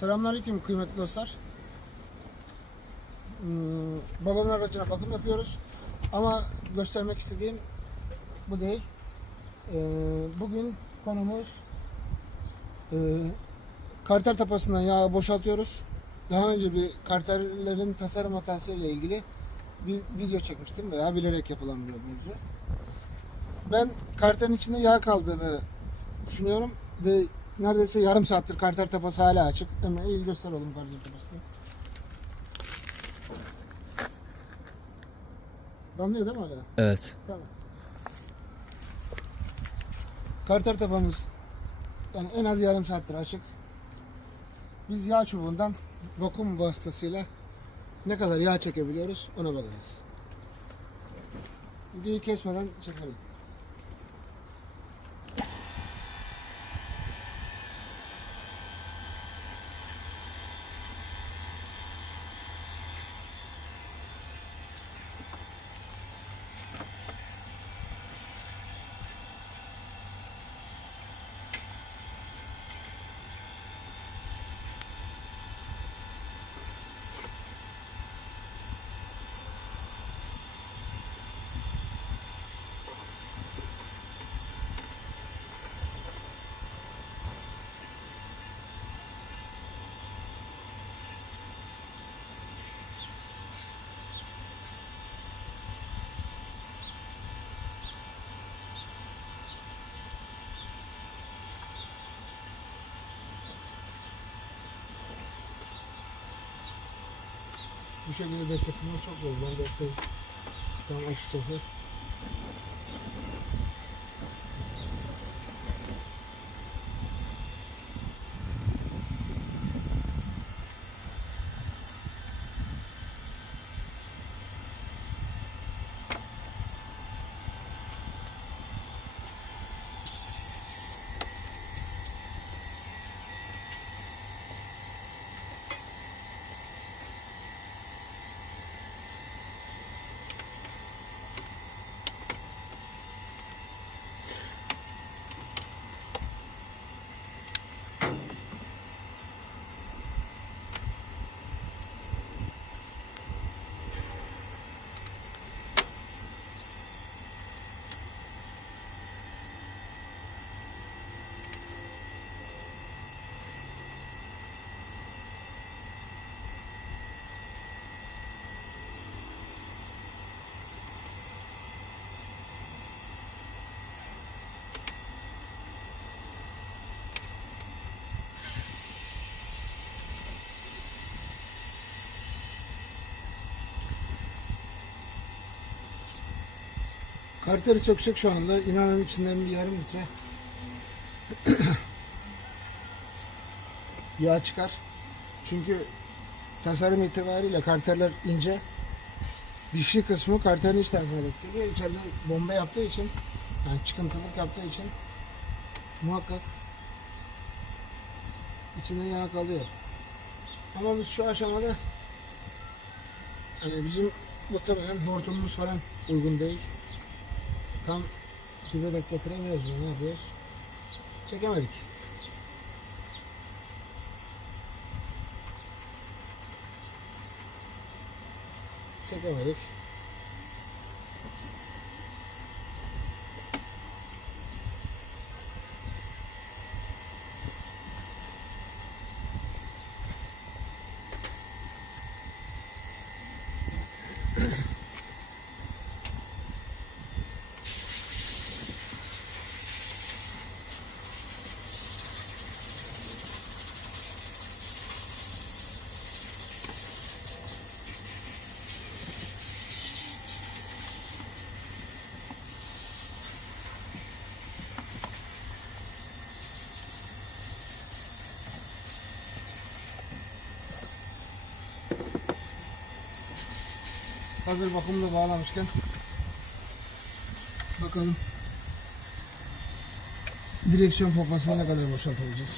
Selamünaleyküm kıymetli dostlar. Hmm, babamın aracına bakım yapıyoruz. Ama göstermek istediğim bu değil. Ee, bugün konumuz e, karter tapasından yağı boşaltıyoruz. Daha önce bir karterlerin tasarım hatası ile ilgili bir video çekmiştim veya bilerek yapılan bir mevzu. Ben karterin içinde yağ kaldığını düşünüyorum ve neredeyse yarım saattir karter tapası hala açık. Hemen iyi göster oğlum karter tapasını. Damlıyor değil mi hala? Evet. Tamam. Karter tapamız yani en az yarım saattir açık. Biz yağ çubuğundan vakum vasıtasıyla ne kadar yağ çekebiliyoruz ona bakacağız. Videoyu kesmeden çekelim. Bu şekilde bekletmek çok zor. Ben de tam açıkçası Karteri söksek şu anda. İnanın içinden bir yarım litre yağ çıkar. Çünkü tasarım itibariyle karterler ince. Dişli kısmı karterin iç tarafına denk. İçeride bomba yaptığı için yani çıkıntılık yaptığı için muhakkak içinde yağ kalıyor. Ama biz şu aşamada hani bizim muhtemelen hortumumuz falan uygun değil. Tam dibe denk getiremiyoruz bunu. Ne yapıyoruz? Çekemedik. Çekemedik. Hazır bakımda bağlamışken bakalım direksiyon pompasını ne kadar boşaltabileceğiz.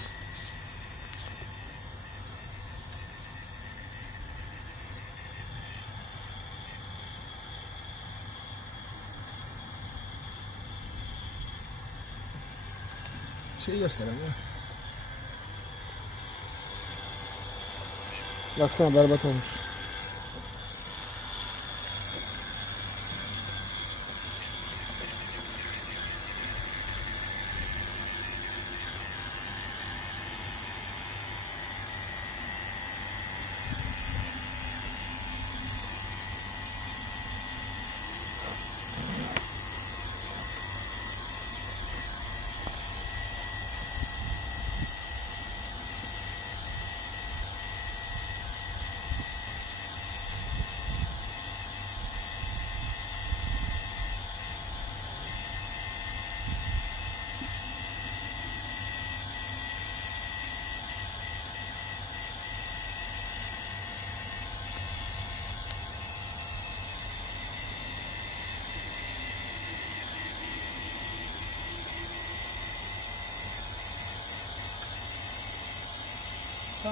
Şey göstereyim ya. Baksana berbat olmuş.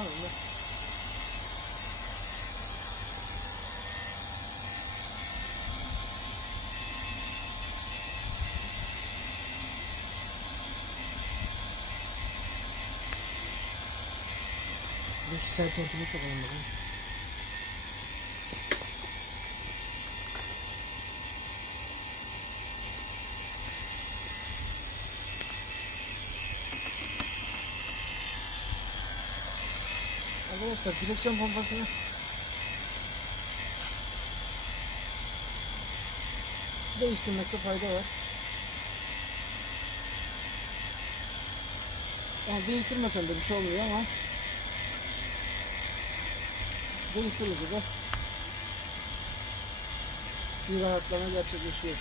Tamam mı? Bu sert ortamı sokalım bakalım. Arkadaşlar direksiyon pompasını değiştirmekte fayda var. Yani değiştirmesen de bir şey olmuyor ama değiştirince de bir rahatlama gerçekleşiyor.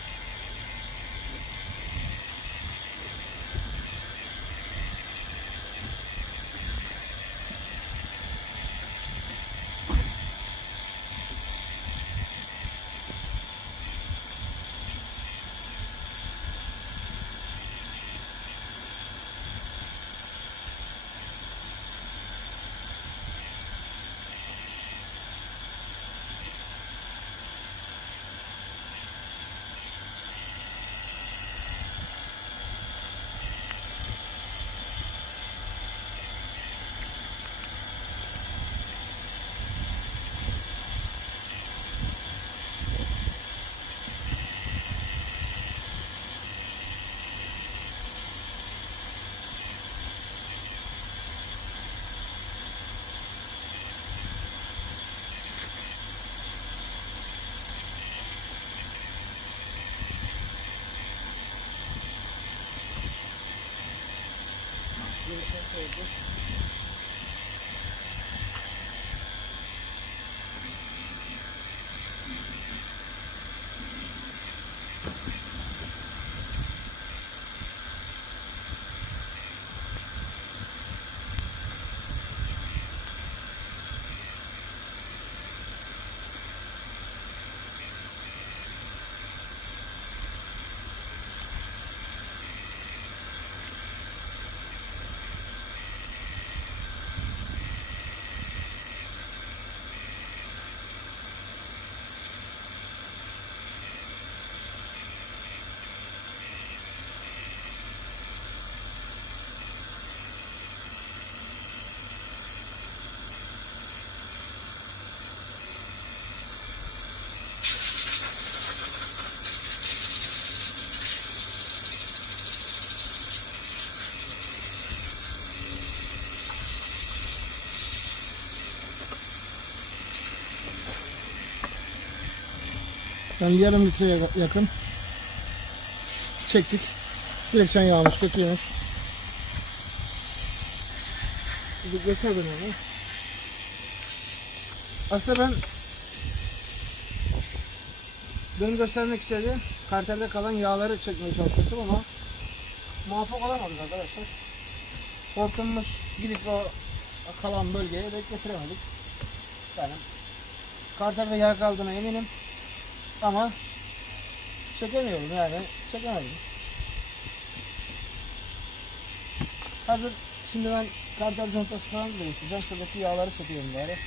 koydu. Yani yarım litreye yakın çektik. Direksiyon yağmış, kötüymüş. Şimdi göster bana onu. Aslında ben benim göstermek istedi. Kartelde kalan yağları çekmeye çalıştım ama muvaffak olamadık arkadaşlar. Hortumumuz gidip o kalan bölgeye denk getiremedik. Yani kartelde yağ kaldığına eminim. Ama çekemiyorum yani. Çekemedim. Hazır şimdi ben kartal contası falan değiştireceğim. Şuradaki yağları çekiyorum bari.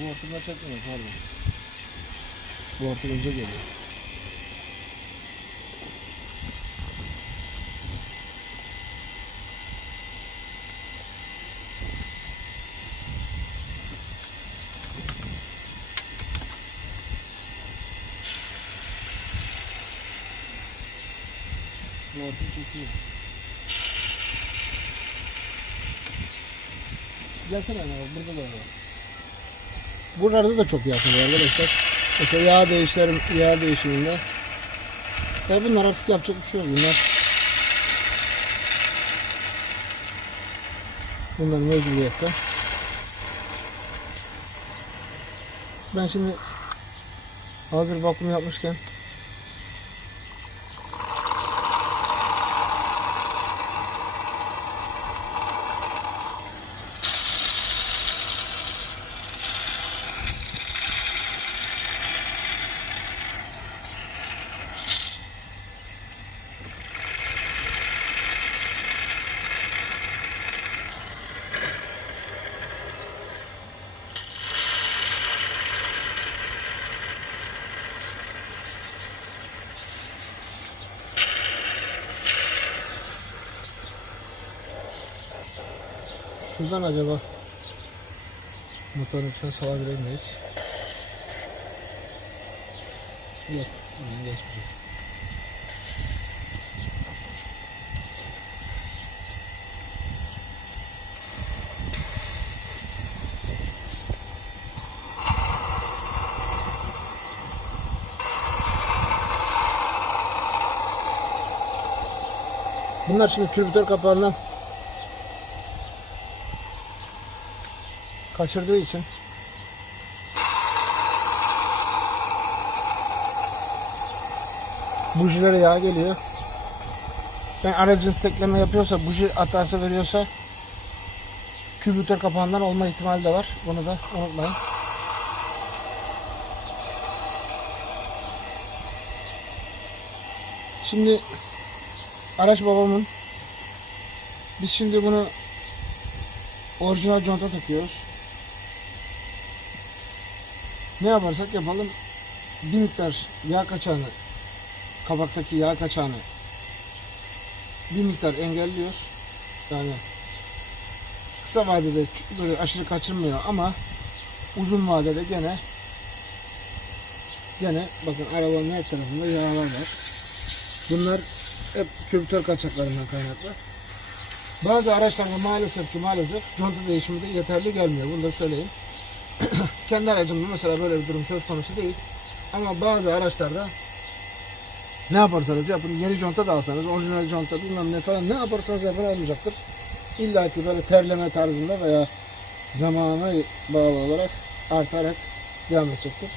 Bu hortumda çekmiyor pardon. Bu önce geliyor. Artık çekiyor. Gelsene abi burada da var. Buralarda da çok atılıyor arkadaşlar. Mesela yağ değişlerim, yağ değişiminde. Ve bunlar artık yapacak bir şey yok. Bunlar Bunlar mecburiyette. Ben şimdi hazır vakum yapmışken şuradan acaba motorun içine salabilir miyiz? Yok. Geçmiyor. Bunlar şimdi türbütör kapağından kaçırdığı için bujilere yağ geliyor. Ben aracın stekleme yapıyorsa, buji atarsa veriyorsa kübütör kapağından olma ihtimali de var. Bunu da unutmayın. Şimdi araç babamın biz şimdi bunu orijinal conta takıyoruz. Ne yaparsak yapalım bir miktar yağ kaçağını kabaktaki yağ kaçağını bir miktar engelliyoruz. Yani kısa vadede böyle aşırı kaçırmıyor ama uzun vadede gene gene bakın arabanın her tarafında yağlar var. Bunlar hep kültür kaçaklarından kaynaklı. Bazı araçlarda maalesef ki maalesef conta değişimi de yeterli gelmiyor. Bunu da söyleyeyim. Kendi aracımda mesela böyle bir durum söz konusu değil. Ama bazı araçlarda ne yaparsanız yapın, yeni conta da alsanız, orijinal conta bilmem ne falan ne yaparsanız yapın olmayacaktır. İlla ki böyle terleme tarzında veya zamana bağlı olarak artarak devam edecektir.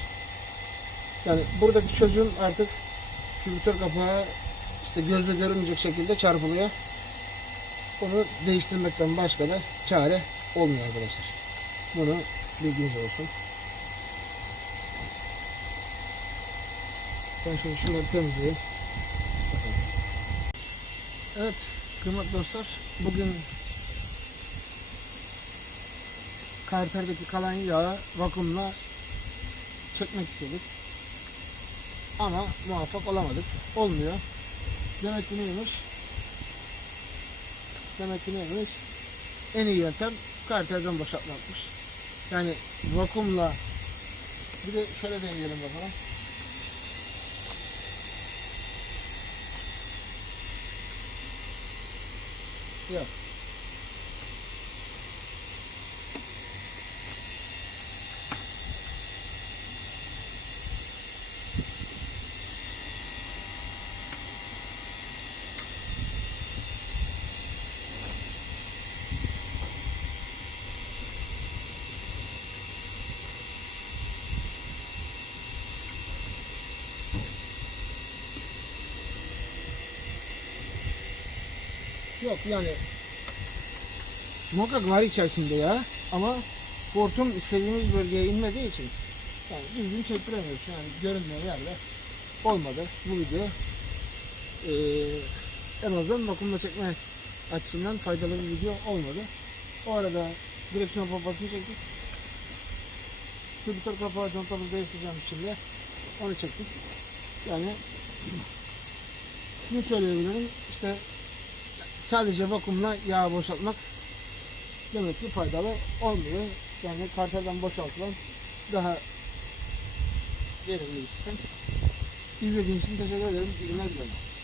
Yani buradaki çözüm artık kültür kapağı işte gözle görünmeyecek şekilde çarpılıyor. Onu değiştirmekten başka da çare olmuyor arkadaşlar. Bunu bilginiz olsun. Ben şimdi şunları temizleyeyim. Evet kıymetli dostlar bugün karterdeki kalan yağı vakumla çekmek istedik. Ama muvaffak olamadık. Olmuyor. Demek ki neymiş? Demek ki neymiş? En iyi yöntem karterden boşaltmakmış. Yani vakumla bir de şöyle deneyelim bakalım. Yok. Yok yani muhakkak var içerisinde ya ama hortum istediğimiz bölgeye inmediği için yani düzgün çektiremiyoruz. Yani görünmeyen yerde olmadı. Bu video eee en azından vakumla çekme açısından faydalı bir video olmadı. O arada direksiyon pompasını çektik. Filtr kapağı contamızı değiştireceğim şimdi. Onu çektik. Yani şunu söyleyebilirim. İşte sadece vakumla yağ boşaltmak demek ki faydalı olmuyor. Yani kartelden boşaltılan daha verimli bir sistem. İzlediğiniz için teşekkür ederim. İyi günler dilerim.